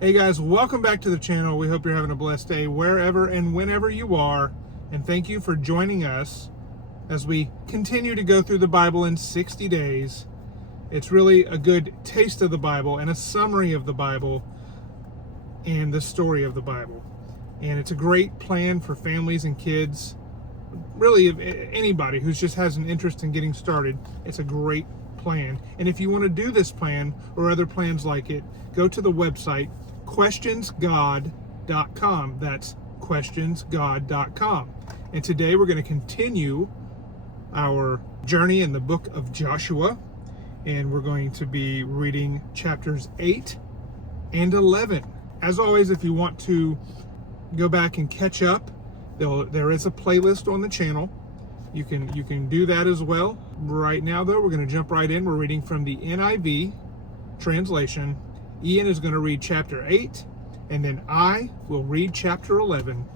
Hey guys, welcome back to the channel. We hope you're having a blessed day wherever and whenever you are. And thank you for joining us as we continue to go through the Bible in 60 days. It's really a good taste of the Bible and a summary of the Bible and the story of the Bible. And it's a great plan for families and kids. Really, if anybody who just has an interest in getting started, it's a great plan. And if you want to do this plan or other plans like it, go to the website questionsgod.com. That's questionsgod.com. And today we're going to continue our journey in the book of Joshua, and we're going to be reading chapters 8 and 11. As always, if you want to go back and catch up, there is a playlist on the channel. You can do that as well. Right now, though, we're going to jump right in. We're reading from the NIV translation. Ian is going to read chapter 8, and then I will read chapter 11.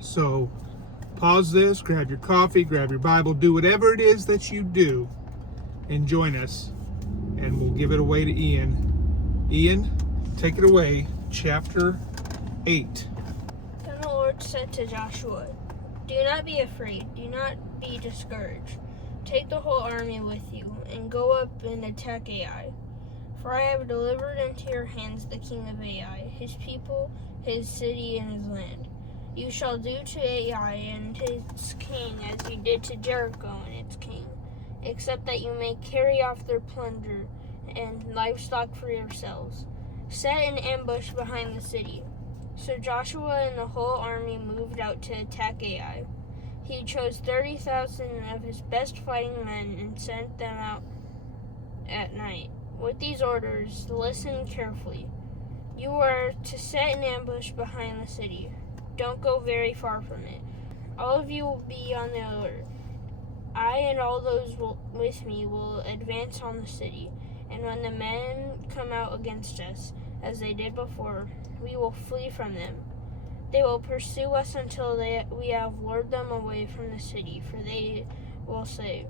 So pause this, grab your coffee, grab your Bible, do whatever it is that you do, and join us, and we'll give it away to Ian. Ian, take it away, chapter 8. Then the Lord said to Joshua, "Do not be afraid, do not be discouraged. Take the whole army with you, and go up and attack Ai. For I have delivered into your hands the king of Ai, his people, his city, and his land. You shall do to Ai and its king as you did to Jericho and its king, except that you may carry off their plunder and livestock for yourselves. Set an ambush behind the city." So Joshua and the whole army moved out to attack Ai. He chose 30,000 of his best fighting men and sent them out at night. With these orders, listen carefully. You are to set an ambush behind the city. Don't go very far from it. All of you will be on the alert. I and all those with me will advance on the city, and when the men come out against us, as they did before, we will flee from them. They will pursue us until we have lured them away from the city, for they will say,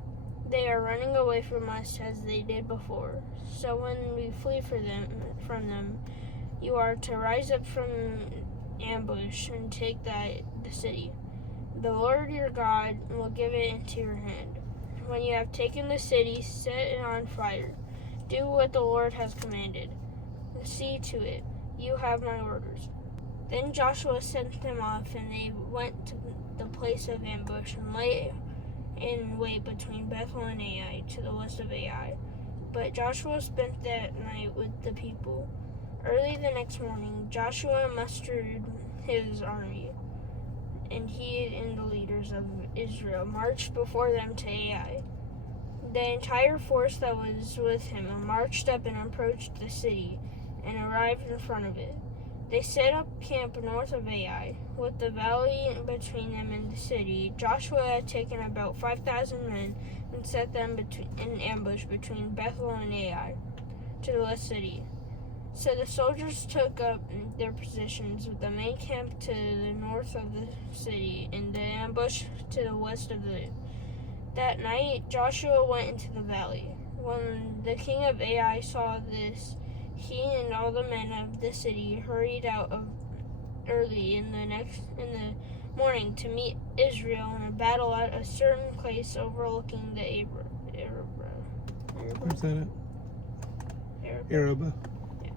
"They are running away from us as they did before." So when we flee from them, you are to rise up from ambush and take the city. The Lord your God will give it into your hand. When you have taken the city, set it on fire. Do what the Lord has commanded. See to it. You have my orders. Then Joshua sent them off, and they went to the place of ambush and lay in wait between Bethel and Ai, to the west of Ai. But Joshua spent that night with the people. Early the next morning, Joshua mustered his army, and he and the leaders of Israel marched before them to Ai. The entire force that was with him marched up and approached the city and arrived in front of it. They set up camp north of Ai, with the valley between them and the city. Joshua had taken about 5,000 men and set them in ambush between Bethel and Ai, to the west city. So the soldiers took up their positions with the main camp to the north of the city and the ambush to the west of it. That night Joshua went into the valley. When the king of Ai saw this, he and all the men of the city hurried out early in the morning to meet Israel in a battle at a certain place overlooking the Where's that at? Araba. Yeah.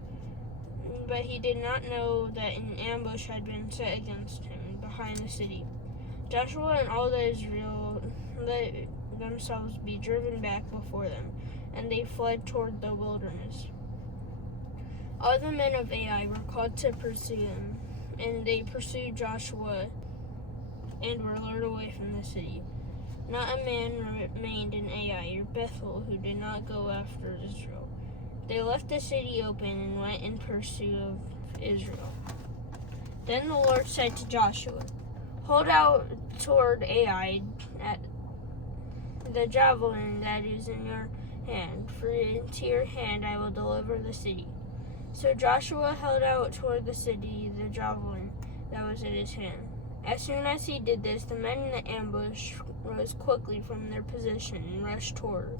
But he did not know that an ambush had been set against him behind the city. Joshua and all the Israel let themselves be driven back before them, and they fled toward the wilderness. All the men of Ai were called to pursue them, and they pursued Joshua and were lured away from the city. Not a man remained in Ai or Bethel who did not go after Israel. They left the city open and went in pursuit of Israel. Then the Lord said to Joshua, "Hold out toward Ai at the javelin that is in your hand, for into your hand I will deliver the city." So Joshua held out toward the city the javelin that was in his hand. As soon as he did this, the men in the ambush rose quickly from their position and rushed forward.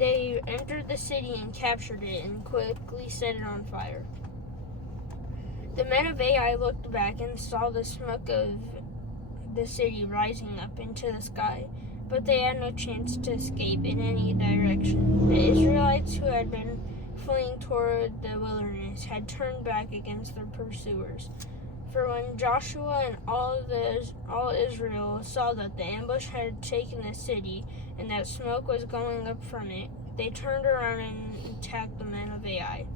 They entered the city and captured it and quickly set it on fire. The men of Ai looked back and saw the smoke of the city rising up into the sky, but they had no chance to escape in any direction. The Israelites who had been fleeing toward the wilderness had turned back against their pursuers. For when Joshua and all Israel saw that the ambush had taken the city and that smoke was going up from it, they turned around and attacked the men of Ai.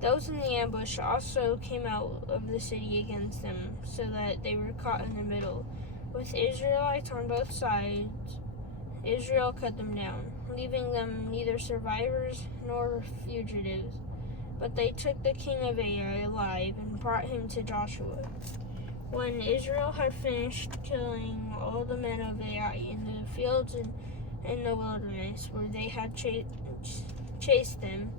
Those in the ambush also came out of the city against them, so that they were caught in the middle. With Israelites on both sides, Israel cut them down, leaving them neither survivors nor fugitives. But they took the king of Ai alive and brought him to Joshua. When Israel had finished killing all the men of Ai in the fields and in the wilderness where they had chased them,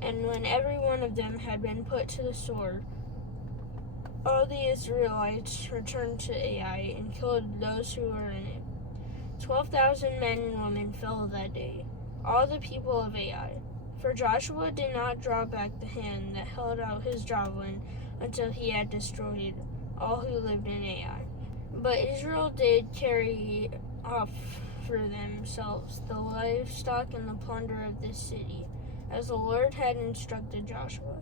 and when every one of them had been put to the sword, all the Israelites returned to Ai and killed those who were in it. 12,000 men and women fell that day, all the people of Ai. For Joshua did not draw back the hand that held out his javelin until he had destroyed all who lived in Ai. But Israel did carry off for themselves the livestock and the plunder of this city, as the Lord had instructed Joshua.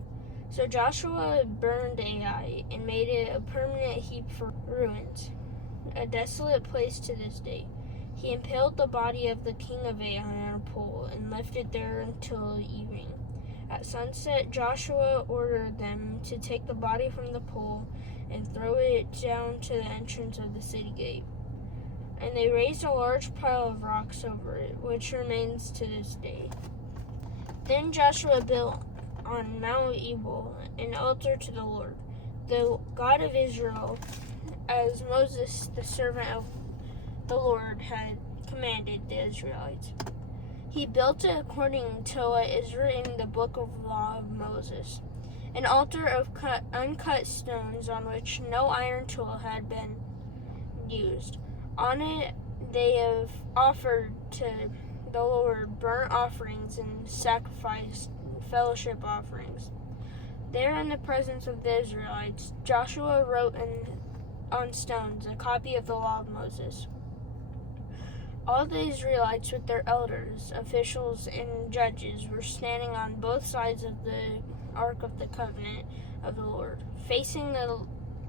So Joshua burned Ai and made it a permanent heap for ruins, a desolate place to this day. He impaled the body of the king of Ai on a pole and left it there until evening. At sunset, Joshua ordered them to take the body from the pole and throw it down to the entrance of the city gate. And they raised a large pile of rocks over it, which remains to this day. Then Joshua built on Mount Ebal an altar to the Lord, the God of Israel, as Moses, the servant of the Lord, had commanded the Israelites. He built it according to what is written in the book of law of Moses, an altar of uncut stones on which no iron tool had been used. On it they have offered to the Lord burnt offerings and sacrificed fellowship offerings. There in the presence of the Israelites, Joshua wrote on stones a copy of the law of Moses. All the Israelites with their elders, officials, and judges were standing on both sides of the Ark of the Covenant of the Lord, facing the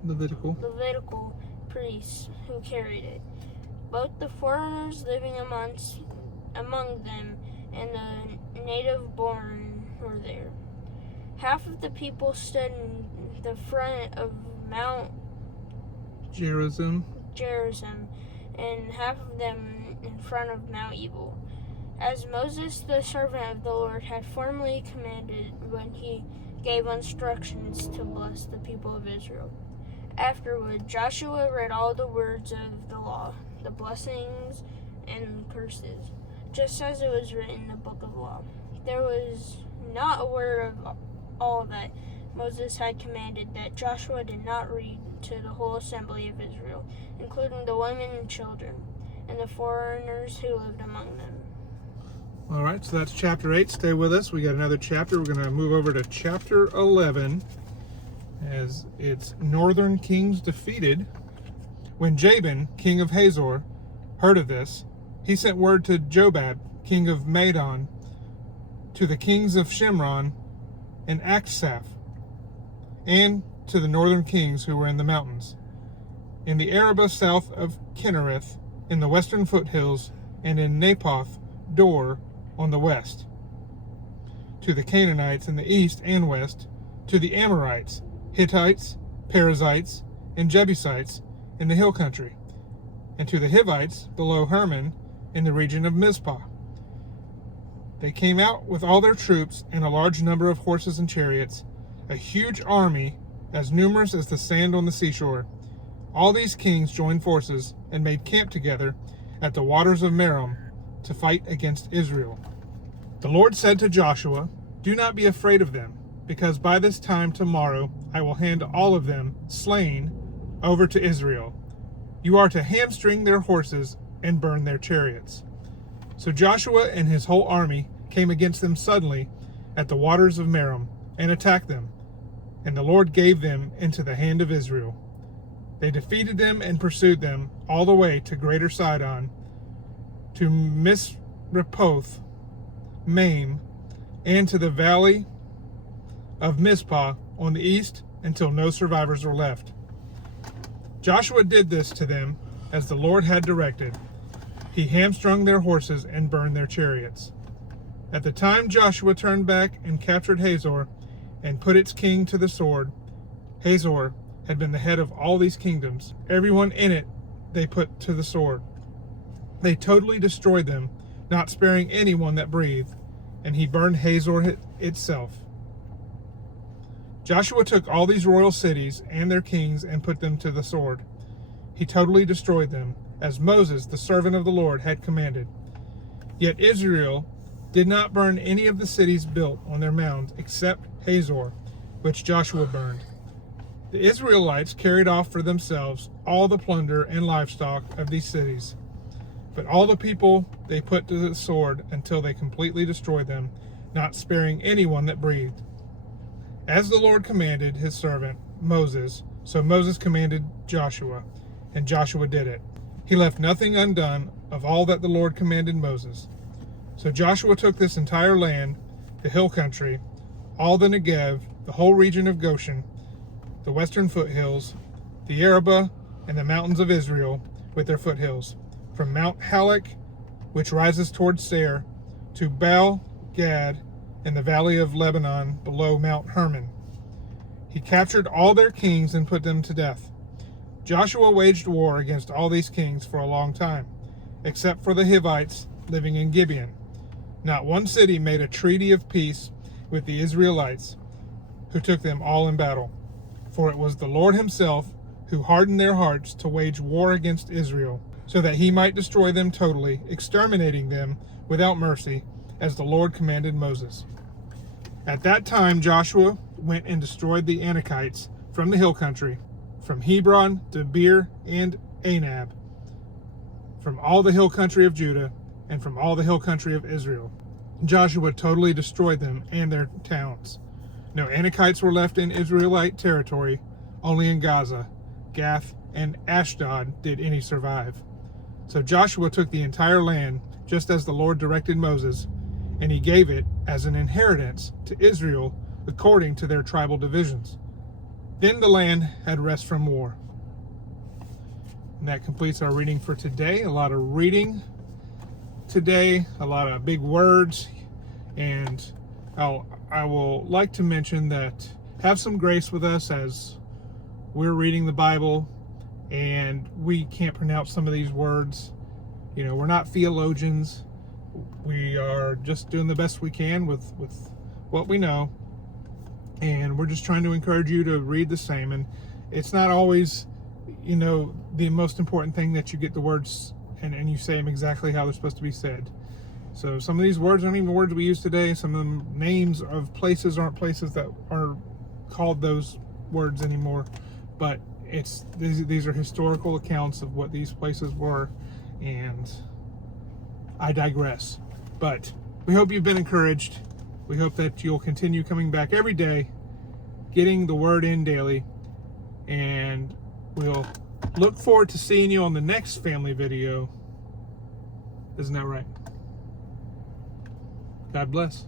Levitical priests who carried it. Both the foreigners living among them and the native-born were there. Half of the people stood in the front of Mount Gerizim, and half of them in front of Mount Ebal, as Moses, the servant of the Lord, had formerly commanded when he gave instructions to bless the people of Israel. Afterward, Joshua read all the words of the law, the blessings and curses, just as it was written in the book of law. There was not a word of all that Moses had commanded that Joshua did not read to the whole assembly of Israel, including the women and children, and the foreigners who lived among them. All right, so that's chapter 8. Stay with us. We got another chapter. We're going to move over to chapter 11, as it's Northern Kings defeated. When Jabin, king of Hazor, heard of this, he sent word to Jobab, king of Madon, to the kings of Shimron and Achshaph, and to the northern kings who were in the mountains, in the Arabah south of Kinnereth, in the western foothills, and in Naphoth Dor on the west, to the Canaanites in the east and west, to the Amorites, Hittites, Perizzites, and Jebusites in the hill country, and to the Hivites below Hermon in the region of Mizpah. They came out with all their troops and a large number of horses and chariots, a huge army as numerous as the sand on the seashore. All these kings joined forces and made camp together at the waters of Merom to fight against Israel. The Lord said to Joshua, "Do not be afraid of them, because by this time tomorrow I will hand all of them, slain, over to Israel. You are to hamstring their horses and burn their chariots." So Joshua and his whole army came against them suddenly at the waters of Merom and attacked them, and the Lord gave them into the hand of Israel. They defeated them and pursued them all the way to Greater Sidon, to Misrephoth, Maim, and to the valley of Mizpah on the east, until no survivors were left. Joshua did this to them as the Lord had directed. He hamstrung their horses and burned their chariots. At the time Joshua turned back and captured Hazor and put its king to the sword. Hazor had been the head of all these kingdoms. Everyone in it they put to the sword. They totally destroyed them, not sparing anyone that breathed, and he burned Hazor itself. Joshua took all these royal cities and their kings and put them to the sword. He totally destroyed them, as Moses, the servant of the Lord, had commanded. Yet Israel did not burn any of the cities built on their mounds except Hazor, which Joshua burned. The Israelites carried off for themselves all the plunder and livestock of these cities, but all the people they put to the sword until they completely destroyed them, not sparing anyone that breathed. As the Lord commanded his servant Moses, so Moses commanded Joshua, and Joshua did it. He left nothing undone of all that the Lord commanded Moses. So Joshua took this entire land, the hill country, all the Negev, the whole region of Goshen, the western foothills, the Arabah, and the mountains of Israel with their foothills, from Mount Halak, which rises towards Seir, to Baal Gad, in the valley of Lebanon below Mount Hermon. He captured all their kings and put them to death. Joshua waged war against all these kings for a long time, except for the Hivites living in Gibeon. Not one city made a treaty of peace with the Israelites, who took them all in battle. For it was the Lord himself who hardened their hearts to wage war against Israel, so that he might destroy them totally, exterminating them without mercy, as the Lord commanded Moses. At that time Joshua went and destroyed the Anakites from the hill country, from Hebron to Beer and Anab, from all the hill country of Judah, and from all the hill country of Israel. Joshua totally destroyed them and their towns. No Anakites were left in Israelite territory, only in Gaza, Gath, and Ashdod did any survive. So Joshua took the entire land, just as the Lord directed Moses, and he gave it as an inheritance to Israel according to their tribal divisions. Then the land had rest from war. And that completes our reading for today. A lot of reading today, a lot of big words, and I will like to mention that have some grace with us as we're reading the Bible and we can't pronounce some of these words. You know, we're not theologians. We are just doing the best we can with what we know, and we're just trying to encourage you to read the same. And it's not always, you know, the most important thing that you get the words and you say them exactly how they're supposed to be said. So some of these words aren't even words we use today. Some of them names of places aren't places that are called those words anymore. But these are historical accounts of what these places were, and I digress. But we hope you've been encouraged. We hope that you'll continue coming back every day, getting the word in daily, and we'll look forward to seeing you on the next family video. Isn't that right? God bless.